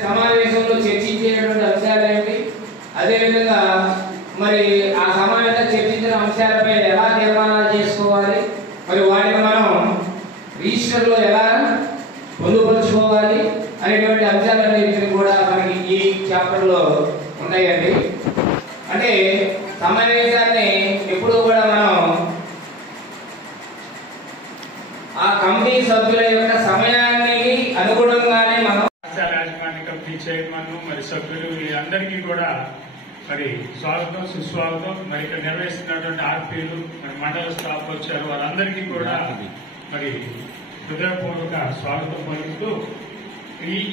సమావేశంలో చర్చించేటువంటి అంశాలు ఏమిటి, అదేవిధంగా మరి ఆ సమావేశంలో చర్చించిన అంశాలపై ఎలా తీర్మానాలు చేసుకోవాలి, మరి వాటిని మనం రిజిస్టర్లో ఎలా పొందుపరుచుకోవాలి అనేటువంటి అంశాలన్నింటినీ కూడా మనకి ఈ చాప్టర్లో ఉన్నాయండి. అంటే సమావేశాన్ని ఎప్పుడూ కూడా మనం ఆ కమిటీ సభ్యుల యొక్క సమయానికి అనుగుణంగానే మనం రాజమాన్య కమిటీ చైర్మన్ మరి సభ్యులు అందరికీ కూడా మరి స్వాగతం సుస్వాగతం. మరి ఇక్కడ నిర్వహిస్తున్నటువంటి ఆర్పీలు మరి మండల స్టాఫ్ వచ్చారు, వారందరికీ కూడా మరి హృదయపూర్వక స్వాగతం పలుకుతూ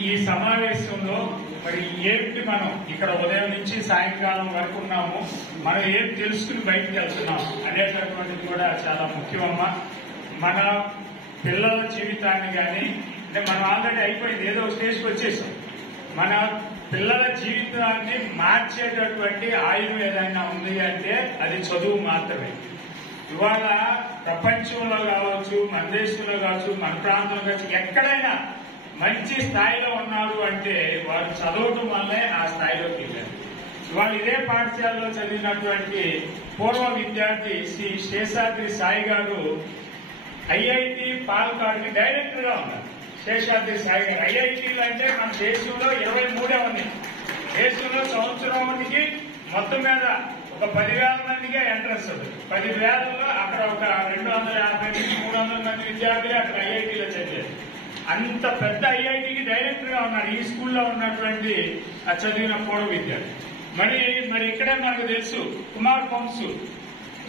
ఈ సమావేశంలో మరి ఏమిటి మనం ఇక్కడ ఉదయం నుంచి సాయంకాలం వరకు ఉన్నాము, మనం ఏం తెలుసుకుని బయటకు వెళ్తున్నాం అనేటటువంటిది కూడా చాలా ముఖ్యమమ్మా. మన పిల్లల జీవితాన్ని కానీ అంటే మనం ఆల్రెడీ అయిపోయింది, ఏదో ఒక స్టేజ్కి వచ్చేసాం. మన పిల్లల జీవితాన్ని మార్చేటటువంటి ఆయుధం ఏదైనా ఉంది అంటే అది చదువు మాత్రమే. ఇవాళ ప్రపంచంలో కావచ్చు, మన దేశంలో కావచ్చు, మన ప్రాంతంలో కావచ్చు, ఎక్కడైనా మంచి స్థాయిలో ఉన్నారు అంటే వారు చదవటం వల్లే ఆ స్థాయిలోకి వెళ్ళారు. ఇవాళ ఇదే పాఠశాలలో చదివినటువంటి పూర్వ విద్యార్థి శ్రీ శేషాద్రి సాయి గారు ఐఐటి పాలకాడ్కి డైరెక్టర్ గా ఉన్నారు. శేషాద్రి సాయి గారు ఐఐటీలు అంటే మన దేశంలో 23 ఉన్నాయి. దేశంలో సంవత్సరానికి మొత్తం మీద ఒక 10,000 మందికే ఎంట్రన్స్ ఉంది. 10,000లో అక్కడ ఒక 250 నుంచి 300 మంది విద్యార్థులు అక్కడ ఐఐటీలో చదివారు. అంత పెద్ద ఐఐటికి డైరెక్టర్ గా ఉన్నారు ఈ స్కూల్లో ఉన్నటువంటి చదివిన పూర్వ విద్యార్థి. మరి ఇక్కడే మనకు తెలుసు కుమార్ పంప్స్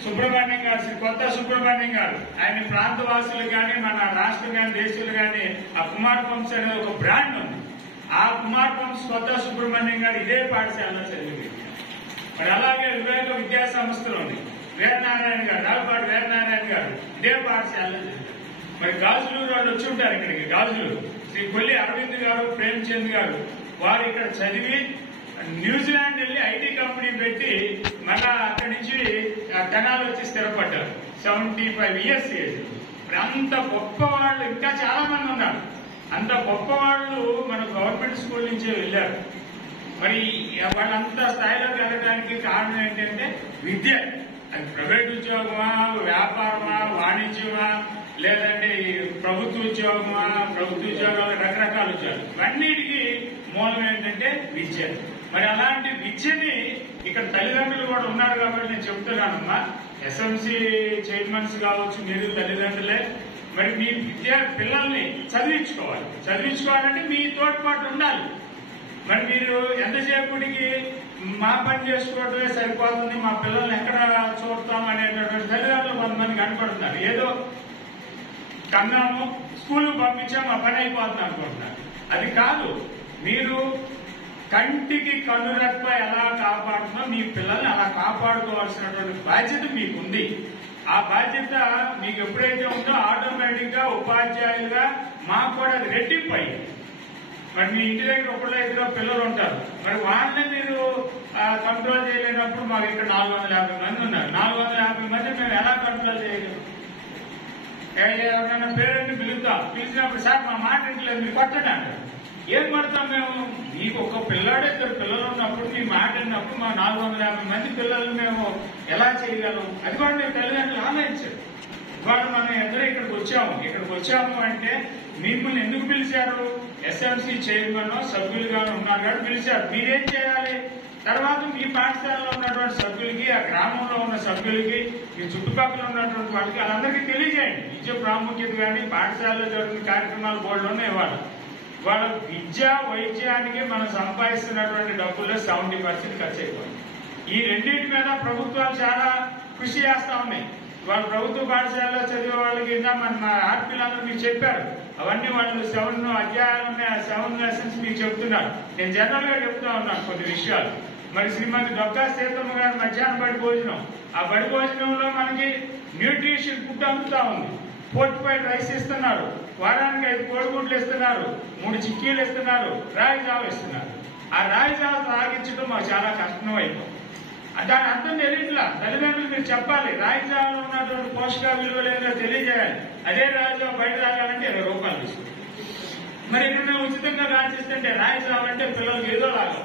సుబ్రహ్మణ్యం గారు, శ్రీ కొత్త సుబ్రహ్మణ్యం గారు, ఆయన ప్రాంతవాసులు కానీ మన రాష్ట్రం కానీ దేశాలు కానీ ఆ కుమార్ పంప్స్ అనేది ఒక బ్రాండ్ ఉంది. ఆ కుమార్ పంప్స్ కొత్త సుబ్రహ్మణ్యం గారు ఇదే పాఠశాలలో చదివి. మరి అలాగే వివేక విద్యా సంస్థలు ఉంది, వీరనారాయణ గారు, రావుపాటి వీరనారాయణ గారు ఇదే పాఠశాలలో చదివారు. మరి గాజులూరు వాళ్ళు వచ్చి ఉంటారు ఇక్కడికి, గాజులూరు శ్రీ కొల్లి అరవింద్ గారు, ప్రేమ్చంద్ గారు, వారు ఇక్కడ చదివి న్యూజిలాండ్ వెళ్లి ఐటీ కంపెనీ పెట్టి మళ్ళా అక్కడి నుంచి తెనాలి వచ్చి స్థిరపడ్డారు. 75 years ఏజ్. మరి అంత గొప్ప వాళ్ళు ఇంకా చాలా మంది ఉన్నారు. అంత గొప్ప వాళ్ళు మన గవర్నమెంట్ స్కూల్ నుంచే వెళ్ళారు. మరి వాళ్ళంత స్థాయిలోకి వెళ్ళడానికి కారణం ఏంటంటే విద్య. అది ప్రైవేట్ ఉద్యోగమా, వ్యాపారమా, వాణిజ్యమా, లేదంటే ప్రభుత్వ ఉద్యోగమా, ప్రభుత్వ ఉద్యోగాలు, రకరకాల ఉద్యోగాలు, అన్నిటికీ మూలం ఏంటంటే విద్య. మరి అలాంటి విద్యని ఇక్కడ తల్లిదండ్రులు కూడా ఉన్నారు కాబట్టి నేను చెప్తున్నానమ్మా, ఎస్ఎంసీ చైర్మన్స్ కావచ్చు, మీరు తల్లిదండ్రులే. మరి మీ పిల్లల్ని చదివించుకోవాలంటే మీ తోడ్పాటు ఉండాలి. మరి మీరు ఎంతసేపటికి మా పని చేసుకోవడమే సరిపోతుంది, మా పిల్లల్ని ఎక్కడ చూడతాం అనేటటువంటి తల్లిదండ్రులు కొంతమంది కనపడుతున్నారు. ఏదో కన్నాము, స్కూల్కి పంపించాము, మా పని అయిపోతుంది అనుకుంటున్నారు. అది కాదు. మీరు కంటికి కనురెప్ప ఎలా కాపాడుతున్నా మీ పిల్లల్ని అలా కాపాడుకోవాల్సినటువంటి బాధ్యత మీకుంది. ఆ బాధ్యత మీకు ఎప్పుడైతే ఉందో ఆటోమేటిక్ గా ఉపాధ్యాయులుగా మాకు కూడా అది రెట్టింపు అయ్యింది. మరి మీ ఇంటి దగ్గర ఒకళ్ళ ఇద్దరు పిల్లలు ఉంటారు, మరి వాళ్ళని మీరు కంట్రోల్ చేయలేనప్పుడు మాకు ఇక్కడ 450 మంది ఉన్నారు. 450 మంది మేము ఎలా కంట్రోల్ చేయలేము? ఎవరైనా పేరెంట్ పిలిచినప్పుడు సార్ మా మాట ఇంటలేదు, మీరు కొట్టండి అంటారు. ఏం పడతాం మేము? మీకు ఒక పిల్లాడు, 2 పిల్లలు ఉన్నప్పుడు మీ మాట విన్నప్పుడు మా 450 మంది పిల్లలు మేము ఎలా చేయగలం? అది కూడా మీరు తల్లిదండ్రులు ఆలోచించారు. ఇవాళ మనం ఎందరో ఇక్కడికి వచ్చాము అంటే మిమ్మల్ని ఎందుకు పిలిచారు? ఎస్ఎంసీ చైర్మన్ సభ్యులుగానే ఉన్నారు కాబట్టి పిలిచారు. మీరేం చేయాలి? తర్వాత మీ పాఠశాలలో ఉన్నటువంటి సభ్యులకి, ఆ గ్రామంలో ఉన్న సభ్యులకి, మీ చుట్టుపక్కల ఉన్నటువంటి వాళ్ళకి వాళ్ళందరికీ తెలియజేయండి. విద్య ప్రాముఖ్యత కానీ పాఠశాలలో జరుగుతున్న కార్యక్రమాలు బోర్డులోనే ఇవ్వాలి. వాళ్ళ విద్య వైద్యానికి మనం సంపాదిస్తున్నటువంటి డబ్బుల్లో 70% ఖర్చు అయిపోయింది. ఈ రెండింటి మీద ప్రభుత్వాలు చాలా కృషి చేస్తా ఉన్నాయి. వాళ్ళ ప్రభుత్వ పాఠశాలలో చదివే వాళ్ళకి మన ఆర్పీలందరూ మీకు చెప్పారు. అవన్నీ వాళ్ళు 7 అధ్యాయాలు ఉన్నాయి, ఆ 7 lessons మీకు చెప్తున్నారు. నేను జనరల్ గా చెప్తా ఉన్నాను కొన్ని విషయాలు. మరి శ్రీమతి డొక్కా సీతమ్మ గారి మధ్యాహ్నం బడి భోజనం, ఆ బడి భోజనంలో మనకి న్యూట్రిషన్ ఫుడ్ అందుతా ఉంది. పోర్టిఫైడ్ రైస్ ఇస్తున్నారు, వారానికి 5 కోడిగుడ్లు ఇస్తున్నారు, 3 చిక్కీలు ఇస్తున్నారు, రాగి జావ ఇస్తున్నారు. ఆ రాగి జావ తాగించడం మాకు చాలా కష్టం అయిపోయింది. దాని అర్థం తెలియట్లా. తల్లిదండ్రులు మీరు చెప్పాలి, రాగి జావలో ఉన్నటువంటి పోషక విలువలు ఏదో తెలియజేయాలి. అదే రాగి జావ బయట తాగాలంటే 20 రూపాయలు తీసుకుంటారు. మరి ఏదైనా ఉచితంగా రాసిస్తుంటే రాయి చాలంటే పిల్లలకి ఏదో లాగా.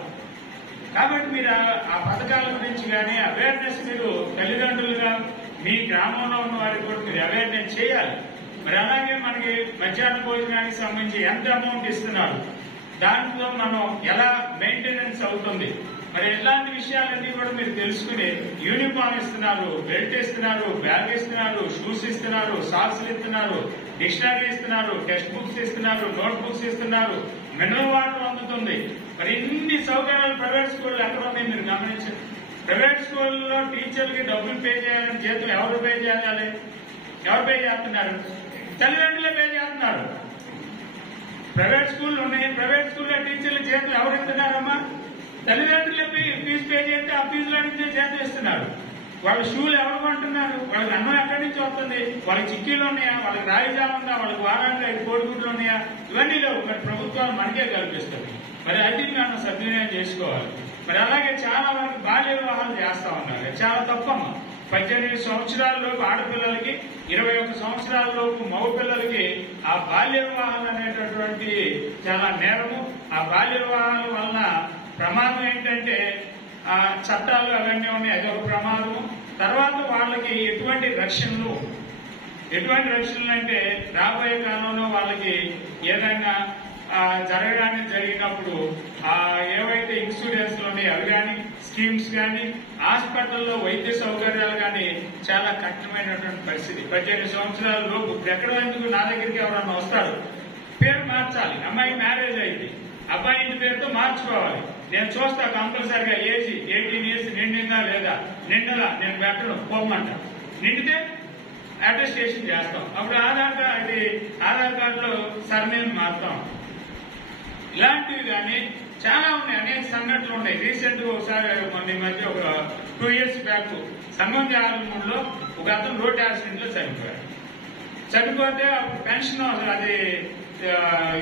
కాబట్టి మీరు ఆ పథకాల గురించి కానీ అవేర్నెస్ మీరు తల్లిదండ్రులుగా మీ గ్రామంలో ఉన్న వారికి కూడా మీరు అవేర్నెస్ చేయాలి. మరి అలాగే మనకి మధ్యాహ్న భోజనానికి సంబంధించి ఎంత అమౌంట్ ఇస్తున్నారు, దాంట్లో మనం ఎలా మెయింటెనెన్స్ అవుతుంది, మరి ఇలాంటి విషయాలన్నీ కూడా మీరు తెలుసుకుని యూనిఫామ్ ఇస్తున్నారు, బెల్ట్ ఇస్తున్నారు, బ్యాగ్ ఇస్తున్నారు, షూస్ ఇస్తున్నారు, సాక్స్లు ఇస్తున్నారు, డిక్షనరీ ఇస్తున్నారు, టెక్స్ట్ బుక్స్ ఇస్తున్నారు, నోట్ బుక్స్ ఇస్తున్నారు, మినరల్ వాటర్ అందుతుంది. మరి ఇన్ని సౌకర్యాలు ప్రైవేట్ స్కూల్లో ఎక్కడ ఉన్నాయి మీరు గమనించండి. ప్రైవేట్ స్కూల్లో టీచర్లకి డబ్బులు పే చేయాలని జీతం ఎవరు పే చేయాలి? ఎవరు పే చేస్తున్నారు? తల్లిదండ్రులే పే చేస్తున్నారు. ప్రైవేట్ స్కూళ్ళు ఉన్నాయి, ప్రైవేట్ స్కూల్లో టీచర్ల జీతం ఎవరు ఇస్తున్నారమ్మా? తల్లిదండ్రులే ఫీజు పే చేస్తే ఆ ఫీజులో నుంచే జీతం ఇస్తున్నారు. వాళ్ళ షూలు ఎవరు కొంటున్నారు? వాళ్ళకి అన్నం ఎక్కడి నుంచి వస్తుంది? వాళ్ళకి చిక్కీలు ఉన్నాయా? వాళ్ళకి రాయిజాలు ఉందా? వాళ్ళకి వారానికి 5 కోడిగుడ్లు ఉన్నాయా? ఇవన్నీ లేవు. మరి ప్రభుత్వాలు మనకే కల్పిస్తుంది. మరి అది మనం సద్వినియోగం చేసుకోవాలి. మరి అలాగే చాలా వరకు బాల్య వివాహాలు చేస్తా ఉన్నారు. చాలా తప్పమ్మా. 18 సంవత్సరాలలోపు ఆడపిల్లలకి, 21 సంవత్సరాలలోపు మగ పిల్లలకి ఆ బాల్య వివాహాలు అనేటటువంటి చాలా నేరము. ఆ బాల్య వివాహాల వలన ప్రమాదం ఏంటంటే ఆ చట్టాలు అవన్నీ ఉన్నాయి, అదొక ప్రమాదము. తర్వాత వాళ్ళకి ఎటువంటి రక్షణలు అంటే రాబోయే కాలంలో వాళ్ళకి ఏదైనా జరగడానికి జరిగినప్పుడు ఏవైతే ఇన్సూరెన్స్లు ఉన్నాయో అవి కానీ, స్కీమ్స్ కానీ, హాస్పిటల్లో వైద్య సౌకర్యాలు కానీ చాలా కఠినమైనటువంటి పరిస్థితి. 18 సంవత్సరాల లోపు ఎక్కడ ఎందుకు నా దగ్గరికి ఎవరన్నా వస్తారు, పేరు మార్చాలి. అమ్మాయి మ్యారేజ్ అయింది, అబ్బాయి ఇంటి పేరుతో మార్చుకోవాలి. నేను చూస్తా కంపల్సరిగా ఏజ్ 18 years నిండిందా లేదా, నిండలా నేను పెట్టను పోమంట. నిండితే అటెస్టేషన్ చేస్తాం. అప్పుడు ఆధార్ కార్డులో సర్నేమ్ మారుతాం. ఇలాంటివి కానీ చాలా ఉన్నాయి, అనేక సంఘటనలు ఉన్నాయి. రీసెంట్ గా ఒకసారి మన మధ్య ఒక 2 years బ్యాక్ సంగంజి ఆలయంలో ఒక అతను రోడ్ యాక్సిడెంట్ లో చనిపోయాడు. చనిపోతే పెన్షన్ అది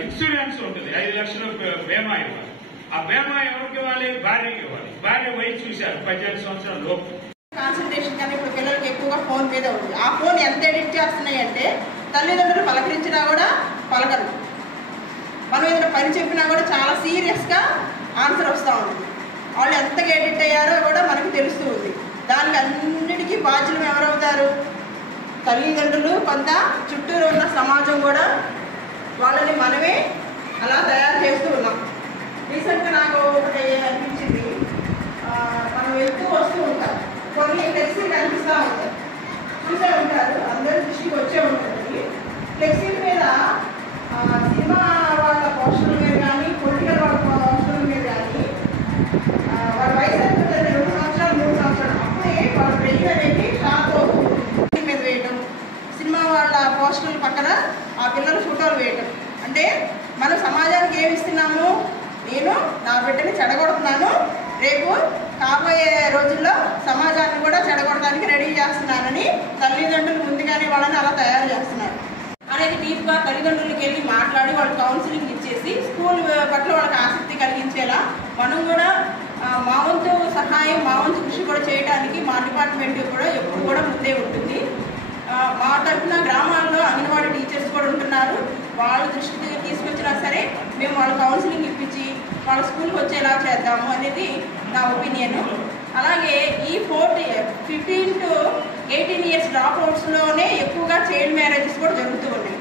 ఇన్సూరెన్స్ ఉంటుంది, 5 లక్షలు బీమా ఇవ్వాలి. ఆ బీమా ఎవరికి ఇవ్వాలి? భార్యకి ఇవ్వాలి. భార్య వయసు చూశారు 18 సంవత్సరాల లోపు. కాన్సన్ట్రేషన్ కానీ ఇప్పుడు పిల్లలకి ఎక్కువగా ఫోన్ మీద ఉంది. ఆ ఫోన్ ఎంత ఎడిట్ చేస్తున్నాయి అంటే తల్లిదండ్రులు పలకరించినా కూడా పలకరు. మనం ఏదైనా పని చెప్పినా కూడా చాలా సీరియస్గా ఆన్సర్ వస్తూ ఉంటుంది. వాళ్ళు ఎంతగా ఎడిట్ అయ్యారో కూడా మనకి తెలుస్తూ ఉంది. దానికి అన్నిటికీ బాధ్యులు ఎవరవుతారు? తల్లిదండ్రులు, కొంత చుట్టూరు ఉన్న సమాజం కూడా. వాళ్ళని మనమే అలా తయారు చేస్తూ ఉన్నాం. రీసెంట్గా నాకు ఒకటి అనిపించింది, మనం వెళ్తూ వస్తూ ఉంటాం, కొన్ని ఫ్లెక్సీలు కనిపిస్తూ ఉంటాయి, చూసే ఉంటారు, అందరి దృష్టికి వచ్చే ఉంటుంది. ఫ్లెక్సీల మీద సినిమా వాళ్ళ పోస్టర్ల మీద కానీ, పొలిటికల్ వాళ్ళ పోస్టర్ల మీద కానీ వాళ్ళ వయసు ఎంత 2 సంవత్సరాలు 3 సంవత్సరాలు అప్పుడే వాళ్ళ పెళ్లి అనేది షాప్ మీద వేయటం, సినిమా వాళ్ళ పోస్టర్ల పక్కన ఆ పిల్లల ఫోటోలు వేయటం. అంటే మనం సమాజానికి ఏమి ఇస్తున్నాము? నేను నా బిడ్డని చెడగొడుతున్నాను, రేపు కాబోయే రోజుల్లో సమాజాన్ని కూడా చెడగొడడానికి రెడీ చేస్తున్నానని తల్లిదండ్రులు ముందుగానే వాళ్ళని అలా తయారు చేస్తున్నారు అనేది డీప్గా తల్లిదండ్రులకి వెళ్ళి మాట్లాడి వాళ్ళకి కౌన్సిలింగ్ ఇచ్చేసి స్కూల్ పట్ల వాళ్ళకి ఆసక్తి కలిగించేలా మనం కూడా మా వంతు సహాయం, మా వంతు కృషి కూడా చేయడానికి మా డిపార్ట్మెంట్ కూడా ఎప్పుడు కూడా ముందే ఉంటుంది. మా తరఫున గ్రామాల్లో అంగన్వాడీ టీచర్స్ కూడా ఉంటున్నారు. వాళ్ళ దృష్టికి తీసుకొచ్చినా సరే మేము వాళ్ళ కౌన్సిలింగ్ ఇప్పించి వాళ్ళ స్కూల్కి వచ్చేలా చేద్దాము అనేది నా ఒపీనియన్. అలాగే ఈ 15 to 18 years డ్రాప్అవుట్స్లోనే ఎక్కువగా చైల్డ్ మ్యారేజెస్ కూడా జరుగుతూ ఉన్నాయి.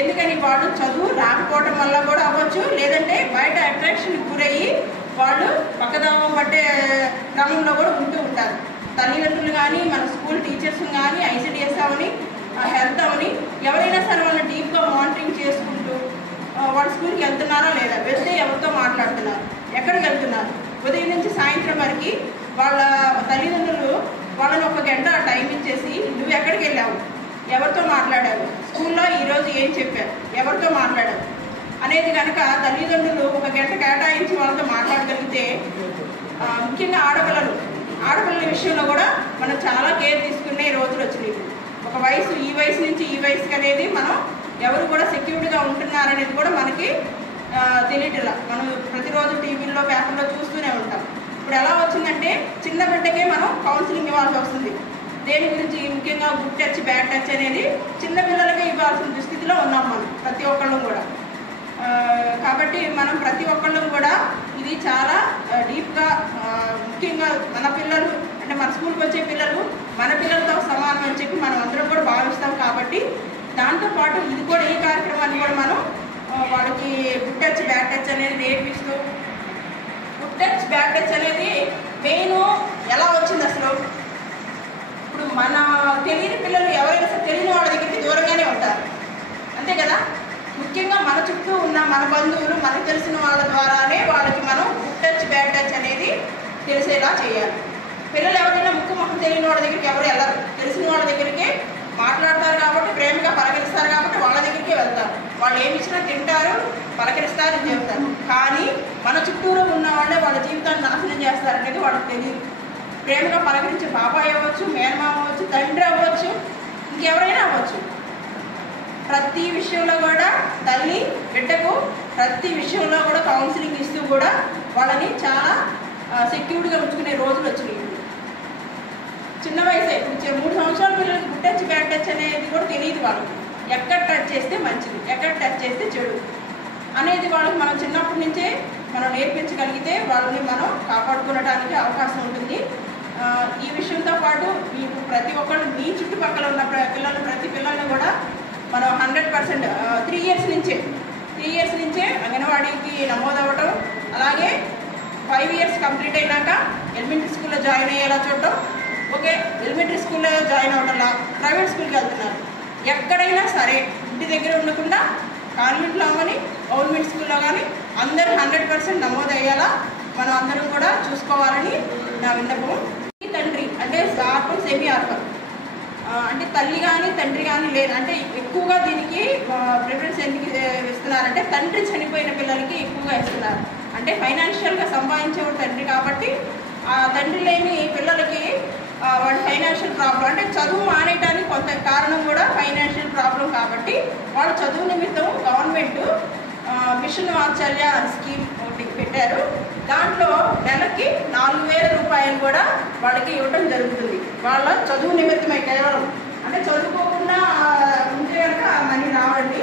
ఎందుకని వాళ్ళు చదువు రాకపోవడం వల్ల కూడా అవ్వచ్చు, లేదంటే బయట అట్రాక్షన్కి గురయ్యి వాళ్ళు పక్కదావం పట్టే క్రమంలో కూడా ఉంటూ ఉంటారు. తల్లిదండ్రులు కానీ, మన స్కూల్ టీచర్స్ కానీ, ఐసిడిఎస్ అవని, హెల్త్ అవని ఎవరైనా సరే వాళ్ళని డీప్గా మానిటరింగ్ చేసుకుంటూ వాళ్ళ స్కూల్కి వెళ్తున్నారా లేదా, వెళ్తే ఎవరితో మాట్లాడుతున్నారు, ఎక్కడికి వెళ్తున్నారు, ఉదయం నుంచి సాయంత్రం వరకు వాళ్ళ తల్లిదండ్రులు వాళ్ళని 1 గంట టైం ఇచ్చేసి నువ్వు ఎక్కడికి వెళ్ళావు, ఎవరితో మాట్లాడావు, స్కూల్లో ఈరోజు ఏం చెప్పారు, ఎవరితో మాట్లాడారు అనేది కనుక తల్లిదండ్రులు 1 గంట కేటాయించి వాళ్ళతో మాట్లాడగలిగితే, ముఖ్యంగా ఆడపిల్లల విషయంలో కూడా మనం చాలా కేర్ తీసుకునే రోజులు వచ్చినాయి. ఒక వయసు, ఈ వయసు నుంచి ఈ వయసుకి అనేది మనం ఎవరు కూడా సెక్యూర్డ్గా ఉంటున్నారనేది కూడా మనకి తెలియట్లా. మనం ప్రతిరోజు టీవీల్లో, పేపర్లో చూస్తూనే ఉంటాం. ఇప్పుడు ఎలా వచ్చిందంటే చిన్న బిడ్డకే మనం కౌన్సిలింగ్ ఇవ్వాల్సి వస్తుంది. దేని గురించి? ముఖ్యంగా గుడ్ టచ్, బ్యాడ్ టచ్ అనేది చిన్న పిల్లలకే ఇవ్వాల్సిన దుస్థితిలో ఉన్నాం మనం ప్రతి ఒక్కళ్ళు కూడా. కాబట్టి మనం ప్రతి ఒక్కళ్ళం కూడా ఇది చాలా డీప్గా, ముఖ్యంగా మన పిల్లలు అంటే మన స్కూల్కి వచ్చే పిల్లలు మన పిల్లలతో సమానం అని చెప్పి మనం అందరం కూడా భావిస్తాం. కాబట్టి దాంతోపాటు ఇది కూడా ఈ కార్యక్రమాన్ని కూడా మనం వాళ్ళకి గుడ్ టచ్ బ్యాడ్ టచ్ అనేది నేర్పిస్తూ, గుడ్ టచ్ బ్యాడ్ టచ్ అనేది మెయిన్ ఎలా వచ్చింది అసలు. ఇప్పుడు మన తెలియని పిల్లలు ఎవరైనా సరే తెలియని వాళ్ళ దగ్గరికి దూరంగానే ఉంటారు, అంతే కదా. ముఖ్యంగా మన చుట్టూ ఉన్న మన బంధువులు మనకు తెలిసిన వాళ్ళ ద్వారానే వాళ్ళకి మనం గుడ్ టచ్ బ్యాడ్ టచ్ అనేది తెలిసేలా చేయాలి. పిల్లలు ఎవరైనా ముక్కు ముఖం తెలియని వాళ్ళ దగ్గరికి ఎవరు వెళ్ళరు, తెలిసిన వాళ్ళ దగ్గరికి మాట్లాడతారు కాబట్టి, ప్రేమగా పలకరిస్తారు కాబట్టి వాళ్ళ దగ్గరికి వెళ్తారు. వాళ్ళు ఏమి ఇచ్చినా తింటారు, పలకరిస్తారు, చెబుతారు. కానీ మన చుట్టూరు ఉన్న వాళ్ళే వాళ్ళ జీవితాన్ని నాశనం చేస్తారనేది వాళ్ళకి తెలియదు. ప్రేమగా పలకరించే బాబాయ్ అవ్వచ్చు, మేనమామ అవ్వచ్చు, తండ్రి అవ్వచ్చు, ఇంకెవరైనా అవ్వచ్చు. ప్రతి విషయంలో కూడా తల్లి బిడ్డకు ప్రతి విషయంలో కూడా కౌన్సిలింగ్ ఇస్తూ కూడా వాళ్ళని చాలా సెక్యూర్డ్గా ఉంచుకునే రోజులు వచ్చినాయి. చిన్న వయసే, ఇప్పుడు 3 సంవత్సరాల పిల్లలకి గుడ్ టచ్ బ్యాడ్ టచ్ అనేది కూడా తెలియదు వాళ్ళకి. ఎక్కడ టచ్ చేస్తే మంచిది, ఎక్కడ టచ్ చేస్తే చెడు అనేది వాళ్ళకి మనం చిన్నప్పటి నుంచే మనం నేర్పించగలిగితే వాళ్ళని మనం కాపాడుకోవడానికి అవకాశం ఉంటుంది. ఈ విషయంతో పాటు మీకు ప్రతి ఒక్కళ్ళు మీ చుట్టుపక్కల ఉన్న పిల్లలు ప్రతి పిల్లల్ని కూడా మనం 100% 3 ఇయర్స్ నుంచే అంగన్వాడీకి నమోదవ్వటం, అలాగే 5 ఇయర్స్ కంప్లీట్ అయినాక ఎలిమెంటరీ స్కూల్లో జాయిన్ అయ్యేలా చూడటం. ఓకే, ఎలిమెంటరీ స్కూల్లో జాయిన్ అవ్వడంలా ప్రైవేట్ స్కూల్కి వెళ్తున్నారు. ఎక్కడైనా సరే ఇంటి దగ్గర ఉండకుండా కాన్వెంట్లో కానీ గవర్నమెంట్ స్కూల్లో కానీ అందరూ 100% నమోదయ్యేలా మనం అందరం కూడా చూసుకోవాలని నా విన్నపం. తండ్రి అంటే ఆర్ఫన్ సెమీ ఆర్ఫన్ అంటే తల్లి కానీ తండ్రి కానీ లేదు అంటే ఎక్కువగా దీనికి ప్రిఫరెన్స్ ఎందుకు ఇస్తున్నారంటే తండ్రి చనిపోయిన పిల్లలకి ఎక్కువగా ఇస్తున్నారు. అంటే ఫైనాన్షియల్గా సంపాదించేవాడు తండ్రి కాబట్టి ఆ తండ్రి లేని పిల్లలకి వాడి ఫైనాన్షియల్ ప్రాబ్లం అంటే చదువు మానేయడానికి కొంత కారణం కూడా ఫైనాన్షియల్ ప్రాబ్లం. కాబట్టి వాళ్ళు చదువు నిమిత్తం గవర్నమెంట్ మిషన్ వాత్సల్య స్కీమ్ ఒకటి పెట్టారు. దాంట్లో నెలకి 4,000 రూపాయలు కూడా వాళ్ళకి ఇవ్వటం జరుగుతుంది. వాళ్ళ చదువు నిమిత్తమే కేవలం అంటే చదువుకోకుండా ఉంటే కనుక మనీ రావండి,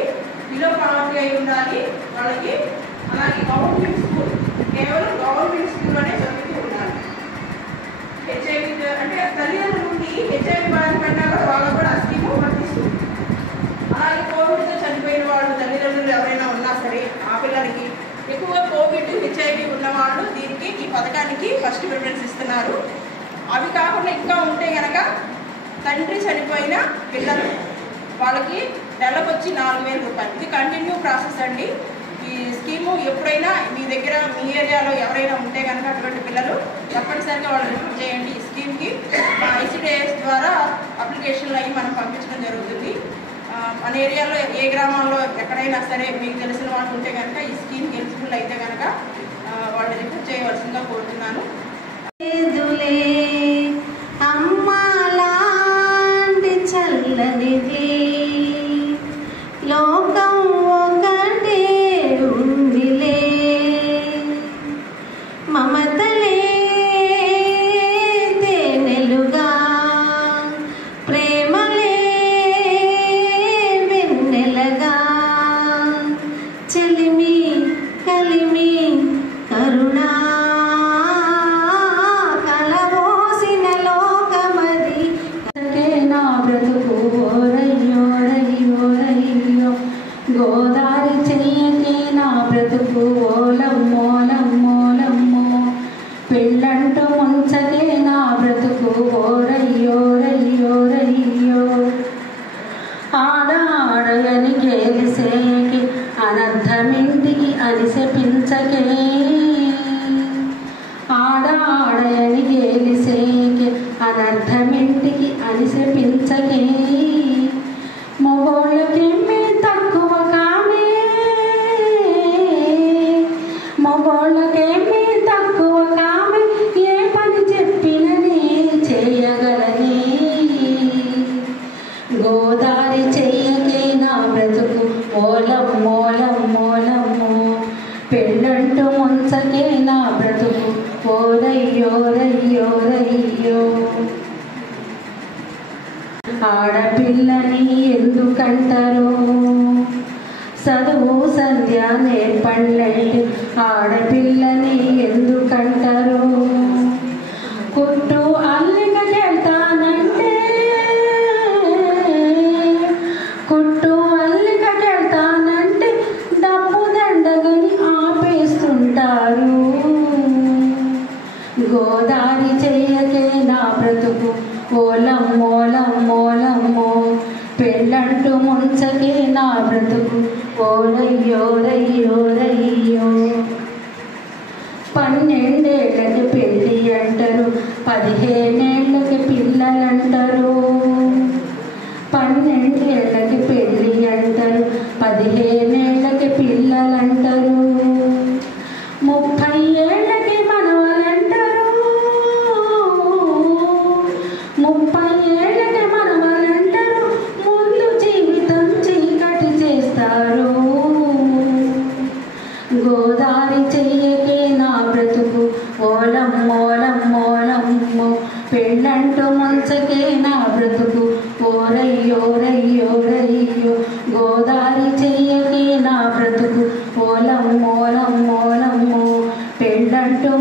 బిలో పావర్టీ అయి ఉండాలి వాళ్ళకి. అలాగే గవర్నమెంట్ స్కూల్ కేవలం గవర్నమెంట్ స్కూల్లోనే చదువుతూ ఉండాలి. హెచ్ఐవి అంటే తల్లిదండ్రుల నుండి హెచ్ఐవి బాధపడినా కూడా వాళ్ళకు కూడా ఆ స్కీమ్ వర్తిస్తుంది. అలాగే కోవిడ్తో చనిపోయిన వాళ్ళు తల్లిదండ్రులు ఎవరైనా ఉన్నా సరే ఆ పిల్లలకి ఎక్కువగా కోవిడ్ హెచ్ఐవి ఉన్నవాళ్ళు దీనికి ఈ పథకానికి ఫస్ట్ ప్రిఫరెన్స్ ఇస్తున్నారు. అవి కాకుండా ఇంకా ఉంటే కనుక తండ్రి చనిపోయిన పిల్లలు వాళ్ళకి నెలకు వచ్చి 4,000 రూపాయలు. ఇది కంటిన్యూ ప్రాసెస్ అండి. ఈ స్కీము ఎప్పుడైనా మీ దగ్గర మీ ఏరియాలో ఎవరైనా ఉంటే కనుక అటువంటి పిల్లలు తప్పనిసరిగా వాళ్ళు రిఫర్ చేయండి. ఈ స్కీమ్కి ICDS ద్వారా అప్లికేషన్లు అవి మనం పంపించడం జరుగుతుంది. మన ఏరియాలో ఏ గ్రామాల్లో ఎక్కడైనా సరే మీకు తెలిసిన వాళ్ళు ఉంటే కనుక ఈ స్కీమ్ ఎలిజిబుల్ అయితే కనుక వాళ్ళు రిఫర్ చేయవలసిందిగా కోరుతున్నాను. అమ్మాలాంటి చల్లనిది లోకం ఒకటే ఉందిలే, మమతలే తేనెలుగా ప్రేమలే వెన్నెలగా చెలిమి కలిమి కరుణా కలబోసిన లోకమది నా బ్రతుకు ఓరయ్యో రయ్యో రయ్యో గోదారి చెయ్యకే నా బ్రతుకు ఓలమ్మోలమ్మోలమ్మో పెళ్ళంటూ ముంచకే నా బ్రతుకు ఓరయ్యో రయ్యో రయ్యో ఆడాడయని గేలిసేకి అనర్థమింటికి అనిసెపించకే ఆడాడయని గేలిసేకి అనర్థమింటికి అనిసెపించకే మొగోళ్ళకేమీ తక్కువ కామే మొగోళ్ళకేమీ తక్కువ కామే ఏ పని చెప్పినని చేయగలనే గోదారి చెయ్యకే నా బ్రతుకు ఓలమ్మోలమ్మోలమ్మో పెళ్ళంటూ ముంచకే నా బ్రతుకు ఓరయ్యో రయ్యో రయ్యో ఆడపిల్లని ఎందుకంటారో చదువు సంధ్య నేర్పండి ఆడపిల్లని ఎందుకంటారు కుట్టు అల్లికకెళ్తానంటే కుట్టు అల్లికకెళ్తానంటే డబ్బు దండగని ఆపేస్తుంటారు గోదారి చెయ్యకే నా బ్రతుకు ఓలమ్మోలమ్మోలమ్మో పెళ్ళంటూ ముంచకే నా బ్రతుకు ఓరయ్యో రయ్యో రయ్యో 12 ఏళ్ళకి పెళ్ళి అంటారు 15 ఏళ్ళకి పిల్లలంటారు 12 ఏళ్ళకి పెళ్ళి అంటారు 15 ఏళ్ళకి పిల్లలంటారు 30 ఏళ్ళకి మనవలంటారు 30 ఏళ్ళకి మనవలంటారు ముందు జీవితం చీకటి చేస్తారు గోదారి చెయ్యకే నా బ్రతుకు ఓలమ్మోలమ్మోలమ్మో పెళ్ళంటూ ముంచకే నా బ్రతుకు ఓరయ్యో రయ్యో రయ్యో గోదారి చెయ్యకే నా బ్రతుకు ఓలమ్మోలమ్మోలమ్మో పెళ్ళంటూ